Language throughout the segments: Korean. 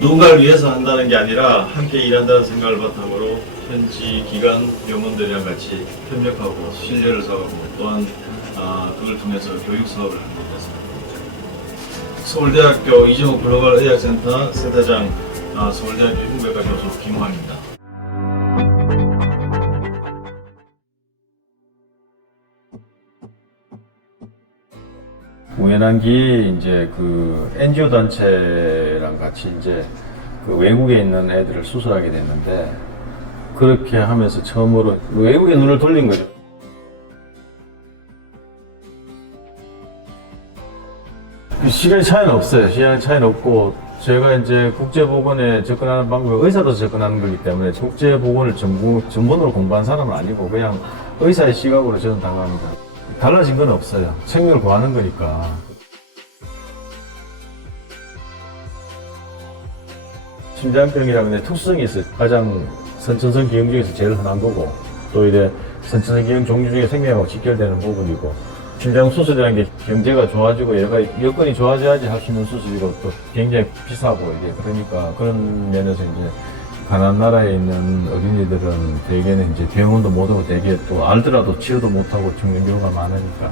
누군가를 위해서 한다는 게 아니라 함께 일한다는 생각을 바탕으로 현지 기관 병원들이랑 같이 협력하고 신뢰를 쌓고 또한 그걸 통해서 교육 사업을 하는 것 같습니다. 서울대학교 이정욱 글로벌 의학센터 센터장 서울대학교 흉부외과 교수 김환입니다. 우연한 기회에 이제 그 NGO 단체랑 같이 이제 그 외국에 있는 애들을 수술하게 됐는데 그렇게 하면서 처음으로 외국에 눈을 돌린 거죠. 시간의 차이는 없어요. 시간의 차이는 없고 제가 이제 국제보건에 접근하는 방법이 의사도 접근하는 거기 때문에 국제보건을 전문으로 공부한 사람은 아니고 그냥 의사의 시각으로 저는 다가갑니다. 달라진 건 없어요. 생명을 구하는 거니까. 심장병이라는 특수성이 있어요. 가장 선천성 기형 중에서 제일 흔한 거고 또 이제 선천성 기형 종류 중에 생명하고 직결되는 부분이고 심장 수술이라는 게 경제가 좋아지고 여러 가지 여건이 좋아져야지 할 수 있는 수술이고 또 굉장히 비싸고 이제 그러니까 그런 면에서 이제 가난한 나라에 있는 어린이들은 대개는 이제 병원도 못 오고 대개 또 알더라도 치료도 못하고 죽는 경우가 많으니까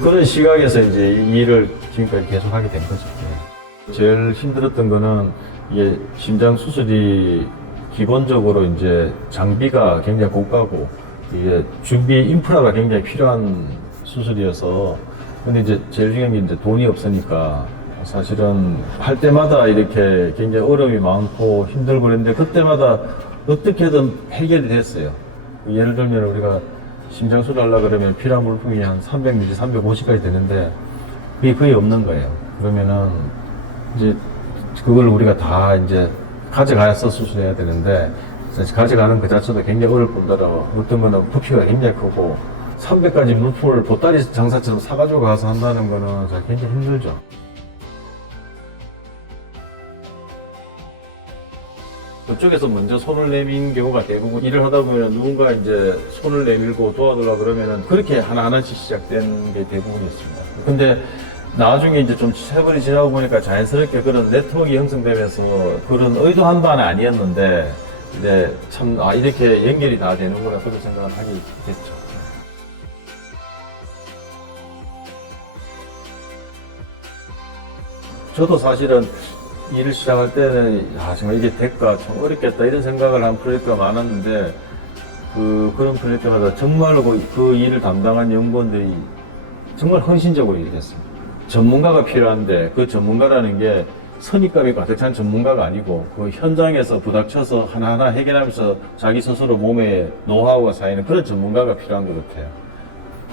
그런 시각에서 이제 이 일을 지금까지 계속 하게 된 거죠. 제일 힘들었던 거는 이게 심장 수술이 기본적으로 이제 장비가 굉장히 고가고 이게 준비 인프라가 굉장히 필요한 수술이어서 근데 이제 제일 중요한 게 이제 돈이 없으니까 사실은 할 때마다 이렇게 굉장히 어려움이 많고 힘들고 그랬는데 그때마다 어떻게든 해결이 됐어요. 예를 들면 우리가 심장수술 하려고 그러면 필요한 물품이 한 300 내지 350까지 되는데 그게 거의 없는 거예요. 그러면은 이제 그걸 우리가 다 이제 가져가서 수술해야 되는데 가져가는 그 자체도 굉장히 어려울 뿐더러 어떤 거는 부피가 굉장히 크고 300가지 물품을 보따리 장사처럼 사가지고 가서 한다는 거는 굉장히 힘들죠. 그쪽에서 먼저 손을 내민 경우가 대부분 일을 하다 보면 누군가 이제 손을 내밀고 도와달라 그러면은 그렇게 하나하나씩 시작된 게 대부분이었습니다. 근데 나중에 이제 좀 세월이 지나고 보니까 자연스럽게 그런 네트워크가 형성되면서 그런 의도한 바는 아니었는데 이제 참 이렇게 연결이 다 되는구나 그런 생각을 하게 됐죠. 저도 사실은 일을 시작할 때는 정말 이게 될까 참 어렵겠다 이런 생각을 한 프로젝트가 많았는데 그런 프로젝트마다 정말로 그 일을 담당한 연구원들이 정말 헌신적으로 일했습니다. 전문가가 필요한데 그 전문가라는 게 선입감이 가득 찬 전문가가 아니고 그 현장에서 부닥쳐서 하나하나 해결하면서 자기 스스로 몸에 노하우가 쌓이는 그런 전문가가 필요한 것 같아요.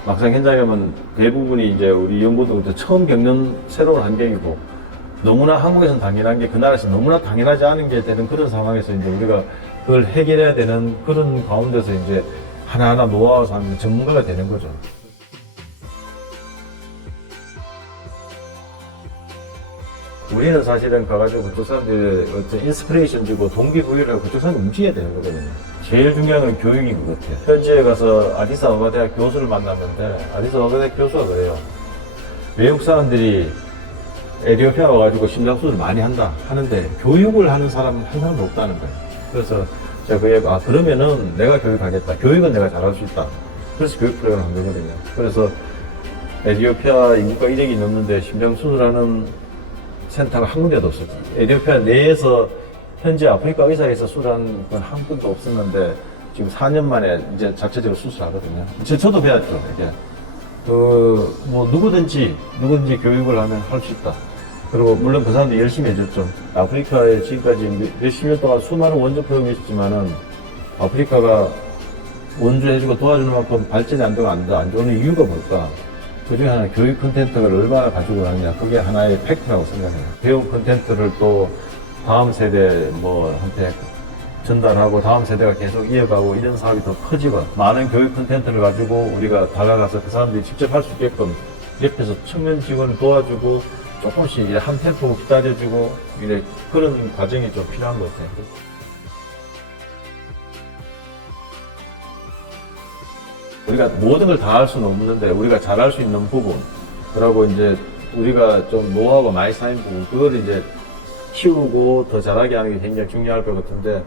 막상 현장에 가면 대부분이 이제 우리 연구도 처음 겪는 새로운 환경이고 너무나 한국에서는 당연한 게 그 나라에서 너무나 당연하지 않은 게 되는 그런 상황에서 이제 우리가 그걸 해결해야 되는 그런 가운데서 이제 하나하나 노하우 쌓는 전문가가 되는 거죠. 우리는 사실은 가가지고 그쪽 사람들의 어떤 인스피레이션 주고 동기부여를 하고 그쪽 사람들 움직여야 되는 거거든요. 제일 중요한 건 교육인 것 같아요. 현지에 가서 아디스아바바 대학 교수를 만났는데 아디스아바바 대학 교수가 그래요. 외국 사람들이 에티오피아 와가지고 심장수술을 많이 하는데 교육을 하는 사람은 한 사람도 없다는 거예요. 그래서 제가 그에 그러면은 내가 교육하겠다. 교육은 내가 잘할 수 있다. 그래서 교육 프로그램을 한 거거든요. 그래서 에티오피아 인구가 1억이 넘는데 심장수술하는 센터가 한 군데도 없었어요. 에티오피아 내에서 현재 아프리카 의사에서 수술한 건 한 분도 없었는데 지금 4년 만에 이제 자체적으로 수술하거든요. 저도 배웠죠. 이게 누구든지 교육을 하면 할 수 있다. 그리고 물론 그 사람들이 열심히 해줬죠. 아프리카에 지금까지 몇십 년 동안 수많은 원조 프로그램이 있었지만은 아프리카가 원조해주고 도와주는 만큼 발전이 안 좋은 이유가 뭘까? 그 중에 하나 교육 콘텐츠를 얼마나 가지고 가느냐. 그게 하나의 팩트라고 생각해요. 배운 콘텐츠를 또 다음 세대한테 전달하고 다음 세대가 계속 이어가고 이런 사업이 더 커지고 많은 교육 콘텐츠를 가지고 우리가 다가가서 그 사람들이 직접 할 수 있게끔 옆에서 청년 직원을 도와주고 조금씩 한 템포 기다려주고 그런 과정이 좀 필요한 것 같아요. 우리가 모든 걸 다 할 수는 없는데 우리가 잘할 수 있는 부분 그리고 이제 우리가 좀 노하우가 많이 쌓인 부분 그걸 이제 키우고 더 잘하게 하는 게 굉장히 중요할 것 같은데,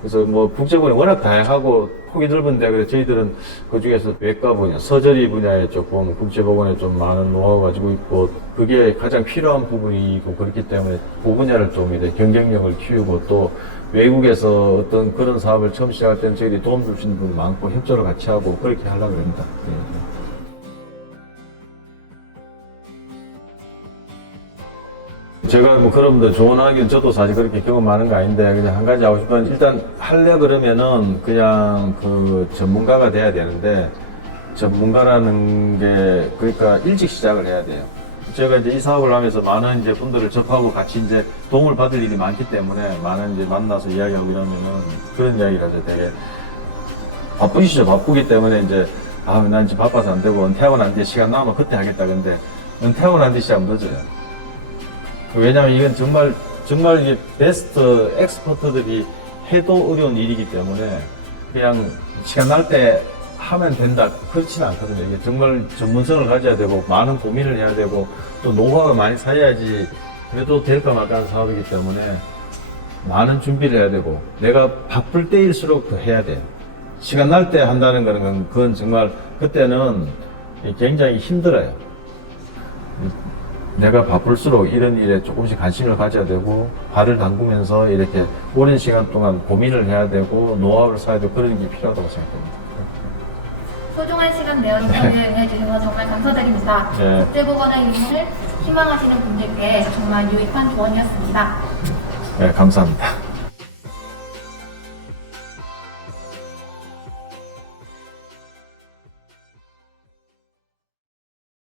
그래서 뭐 국제본이 워낙 다양하고 폭이 넓은데, 그래서 저희들은 그 중에서 외과 분야, 서저리 분야에 조금 국제보건에 좀 많은 노하우가 가지고 있고, 그게 가장 필요한 부분이고, 그렇기 때문에 그 분야를 좀 이제 경쟁력을 키우고, 또 외국에서 어떤 그런 사업을 처음 시작할 때는 저희들이 도움 줄 수 있는 분 많고, 협조를 같이 하고, 그렇게 하려고 합니다. 예. 제가 뭐 그런 분들 조언하기는 저도 사실 그렇게 경험 많은 거 아닌데, 그냥 한 가지 하고 싶은, 일단 하려 그러면은 그냥 그 전문가가 돼야 되는데, 전문가라는 게 그러니까 일찍 시작을 해야 돼요. 제가 이제 이 사업을 하면서 많은 이제 분들을 접하고 같이 이제 도움을 받을 일이 많기 때문에 많은 이제 만나서 이야기하고 이러면은 그런 이야기를 하죠. 되게 바쁘시죠. 바쁘기 때문에 이제 난 지금 바빠서 안 되고 은퇴하고 난 뒤에 시간 남으면 그때 하겠다. 근데 은퇴하고 난 뒤에 시간 늦어요. 왜냐면 이건 정말 이게 베스트 엑스퍼트들이 해도 어려운 일이기 때문에 그냥 시간 날 때 하면 된다. 그렇지는 않거든요. 이게 정말 전문성을 가져야 되고 많은 고민을 해야 되고 또 노하우가 많이 쌓여야지 그래도 될까 말까 하는 사업이기 때문에 많은 준비를 해야 되고 내가 바쁠 때일수록 더 해야 돼요. 시간 날 때 한다는 거는 그건 정말 그때는 굉장히 힘들어요. 내가 바쁠수록 이런 일에 조금씩 관심을 가져야 되고 발을 담그면서 이렇게 오랜 시간 동안 고민을 해야 되고 노하우를 쌓아야 되고 그런 게 필요하다고 생각합니다. 소중한 시간 내어 인터뷰에 응해주셔서 정말 감사드립니다. 네. 국제보건의 유무를 희망하시는 분들께 정말 유익한 조언이었습니다. 네, 감사합니다.